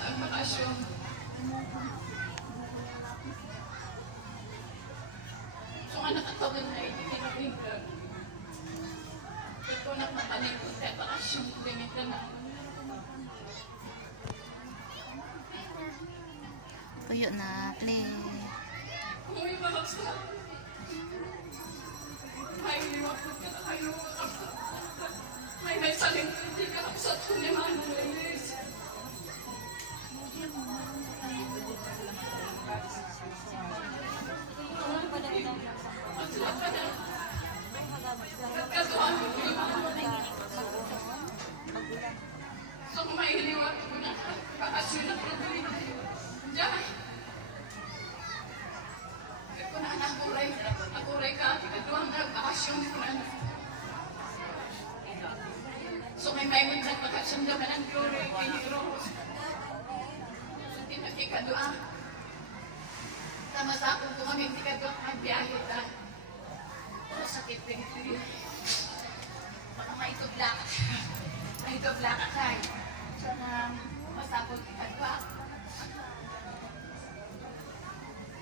ang bakasyon. So nga nakatagal na ito, kinapinag. Ito nakapanin ko sa bakasyon, ganito na. Tuyo na, play. Uy, makaksa. May liwapot ka na kayo makaksa. May saling hindi ka kapsat ko ni Manong Lainis. Matulak ka na. Nagkatuhan ko yung mga. So kung may liwapot ko na, bakasyon na problema. Diyan. Ito na nakuray ka, katuwang nagbakasyon ko na. So may mayroon na bakasyon naman ang glory, pinigros. So tinakikadua. Tama sa akong kung kami hindi kadua magbiyahe ta. O sakit din ito. Baka maitubla ka. Maitubla ka tayo. So na masapot kadua.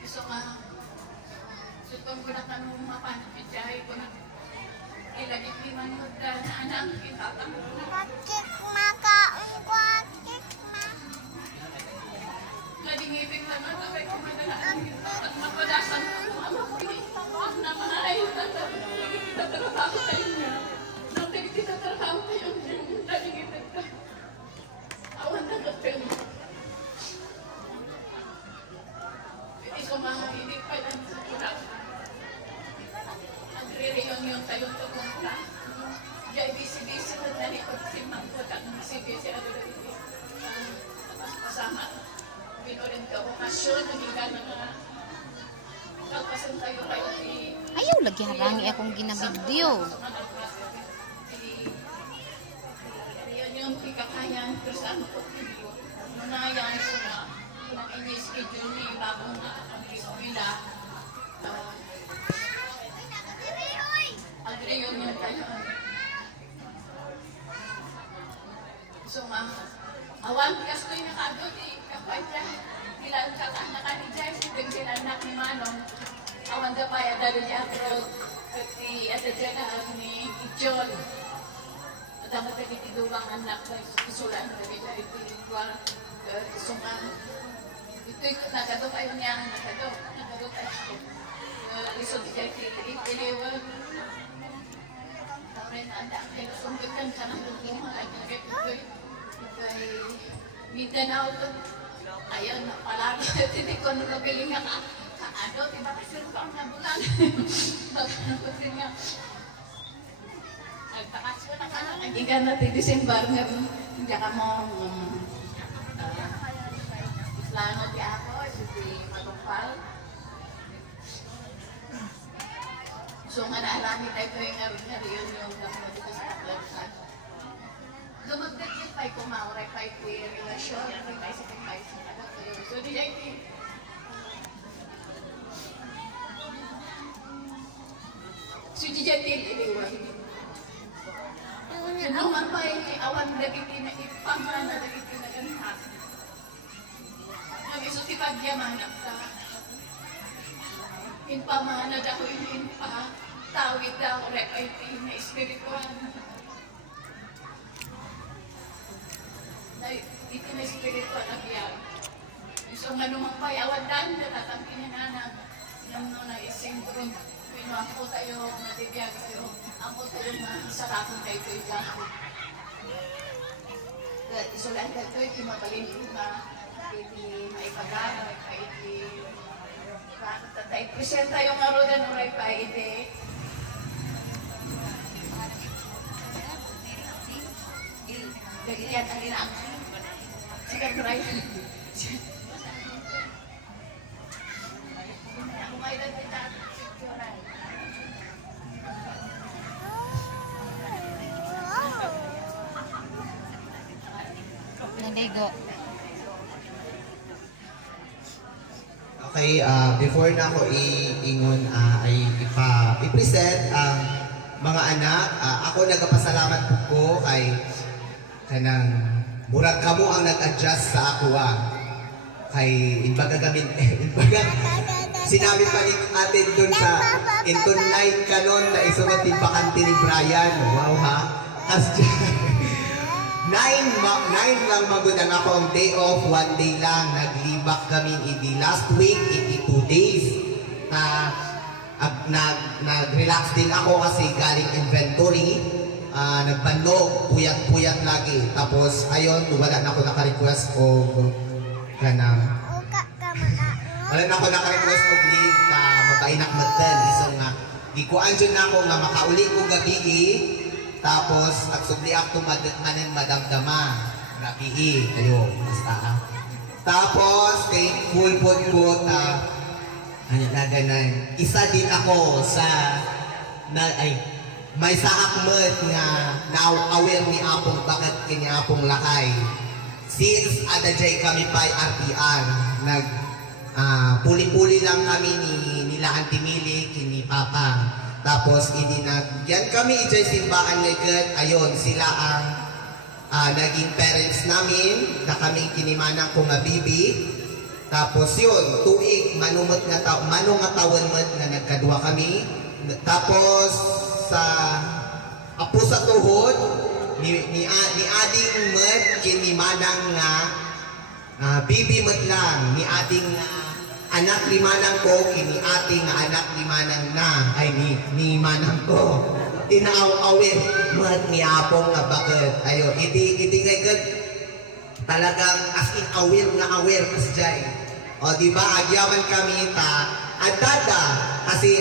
So nga, sutong ko na tanong mapanak itahay ko na ilagit ni Manod na anang itatang ko na. Bakit makaon ko? Bakit ma? Ladingipin lang na sabay ko madalaan at mapadasan ko kung ano ko yung na manayot na nagkitatrabaho sa inyo. Nang nagkitatrabaho sa inyo, ladingipin ka. Awan na natin. Ito mga hindi pa lang sa kurang. Nagre-reunion tayong tumunta. Diyan busy-busy na nalikod si Mangkot at busy-busy na rin. Tapos kasama. Pinurin ka bukasyon, naging ka na nga. Pagpasan tayo kayo ni... Ayaw lagi harangi akong ginabidyo. Reunion, ikakayan, pero saan ko video. Nunayan ko na. Kung ini-schedule ni bagong na ang nila. Reunion tayo. So awan kastoy na kagod kapay dyan. Ilan ka ni Jai, siting sinanak ni Manong. Awan da pa yung dali niya pero kasi at dyan ni Ichol. At ang matagitiduwang anak na isulan na nila ito igual. So ito'y nagado kayo niya, nagado kayo. Lisod siya kikiliwan. Rin anda kayo sumbitan ka ng mga kagagay Mindanao to. Ayun, palagi hindi ko napiling nga ano, diba kasi rin ka ang nabulan. Nagpapasir nga. Nagtakas ko na ka na. Nagigan natin December nga. Hindi ka mo Islano di ako, si Matupal. So nga naalami tayo ko yung reunion yung nakuha sa Kaplansan. Dumagdag yung pa'y kumauray pa'y ko yung relasyon, pa'y sa pa'y sa anak ko yun. So di ay so di ay iliwan. Naman pa'y awan lagi ipamana lagi tinaganhat. Namiso tipagyamanap ka. Impamana daw yung tawid daw repay na espiritual. Ito na espiritual na biyak. So nga nung magpayawan dahil natatangkin na na nang na isintron. Pinuang po tayo, natibiyag tayo. Ang po tayo na sarapon tayo ito lang. Isulan ka ito, ikimabalin ko na may pag-ara, may tatay, present tayo nga ro na may paide. Ganyan ang ginang. Sige, try. Kumailan tayo dati. Naligo. Okay, before na ako iingon ay i-present ang mga anak. Ako nagpasalamat po ko kay kanang murag kamo ang nag-adjust sa ako kay imbaga gamin imbaga sinabi pa ni atin dun sa into night kanon na isulat yung bakante ni Brian. Wow ha. As nine lang magudan ako ang day off, 1 day lang. Naglibak kami idi last week, idi 2 days. Nag-relax din ako kasi galing inventory. Nagbanog, puyat-puyat lagi. Tapos ayun, wala na ako naka-request o kanang Uka ka makaon. wala na ako naka-request og leave ka mabainak magdan. So nga, gikuan dyan na ako nga makauli ko gabi tapos agsubli ako manin madamdama gabi kayo basta tapos kay full pod ko ano na ganan. Isa din ako sa may saak mat nga na-aware ni Apong bakit kini Apong lakay. Since adajay kami pa RTR, puli-puli lang kami nila Auntie Mili, kini Papa. Tapos yan kami ijay simbahan legat. Ayon, sila ang naging parents namin na kami kinimanang kong bibi. Tapos yun, tuig, manumot nga manong nga tawon mat na nagkadwa kami. Tapos sa apo sa tuhod, ni ading mat kinimanang nga bibi mat lang, ni ading anak ni manang ko, kini ating anak ni manang na, ay ni manang ko. Tinaaw-awin, mat ni Apong nga bakit. Ayo, iti kay talagang as in aware kas jay. O di ba agyaman kami adada kasi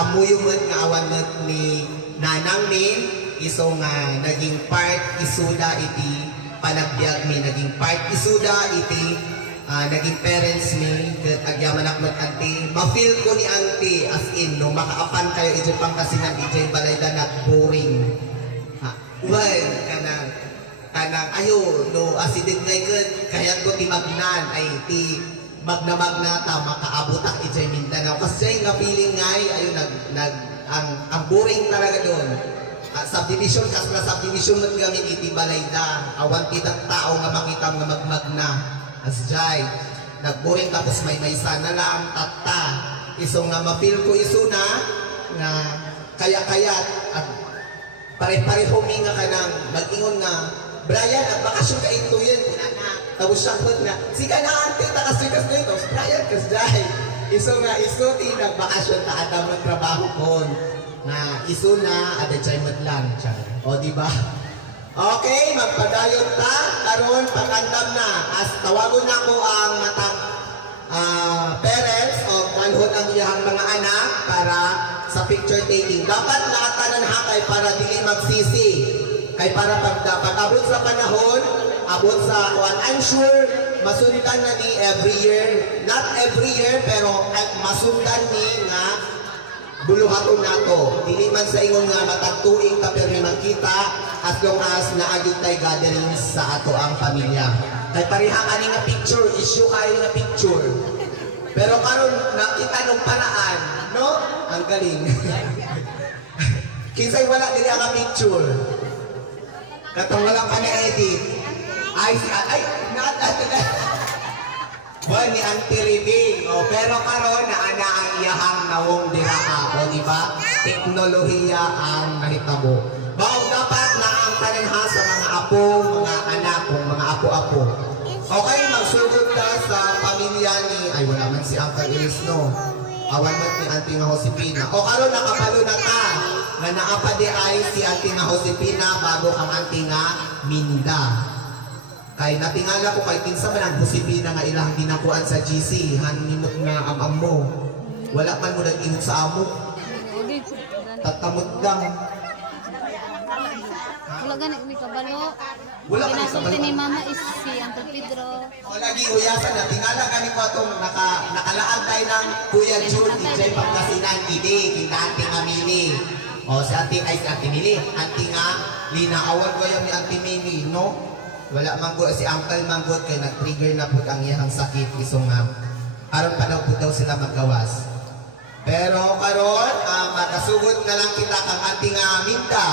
amuyo mat nga awan mat ni nanang min iso nga naging part isuda iti panagbiag mi, naging part isuda iti naging parents mi ket agyaman akmat auntie. Ma-feel ko ni auntie as in no makaapan kayo iti pangkasinan iti balayda na boring. Well, kanang ayo no asidig ngay ket kayat ko ti magnan ay ti magna ta makaabutak iti Mindanao kasi nga feeling ngay ayo ang boring talaga doon. Subdivision kas na subdivision mat gamit iti balayda awan kitang tao nga makita nga magmagna asjay nagboring tapos may sana lang tatta iso nga mapil ko iso na nga kaya-kayat at pare-pareho mi nga kanang mag-ingon nga Brian at bakasyon ka ito yan kuna na tapos siya nga sika na ante takasikas na ito Brian kasjay iso nga iso ti nagbakasyon ta at ang trabaho kon na iso na adajay mat lang siya o diba. Okay, magpadayon ta karon pagandam na as tawagon nako ang matang parents o manhod ang iyang mga anak para sa picture taking. Dapat nakatanan hakay para dili magsisi. Kay para pag-abot sa panahon, abot sa I'm sure masundan na ni every year. Not every year pero masundan ni nga buluhaton nato. Dili man sa ingon nga matagtuig ta pero makita as long as naagid tay gatherings sa ato ang pamilya. Kay pareha ani nga picture, issue kayo nga picture. Pero karon nakita nung paraan, no? Ang galing. Kinsay wala dili ang picture. Katong wala ka ni edit. Ay well, ni Auntie Riding. Pero karon naana ang iyahang nawong diraha. O diba? Teknolohiya ang nahitabo. Baog dapat na ang tananha sa mga apo, mga anak, mga apo-apo. Okay, magsugod ka sa pamilya ni, ay wala man si Uncle Iris, no? Awan man ni Auntie nga Josepina. O karon nakapalo na ta, na naapade ay si Auntie nga Josepina bago ang Auntie nga Minda. Kay natingala ko kay kinsa man ang Josepina nga ilang ginakuan sa GC, haninot nga am mo. Wala man mo nag-inot sa amo. Tatamot lang. Wala gani ni kabalo. Wala ka ni Pinasulti ni mama is si Uncle Pedro. O lagi uyasan na tingala gani ko atong nakalaag tayo ng Kuya June DJ Pangasinan idi kita Auntie Amili. O si Auntie ay si Auntie Mili, Auntie nga linaawan ko yung ni Auntie Mili, no? Wala man ko si Uncle Manggot kay nag-trigger na po ang iyang sakit iso nga aron pa daw po daw sila maggawas. Pero karon makasugod na lang kita kang Auntie nga Minda.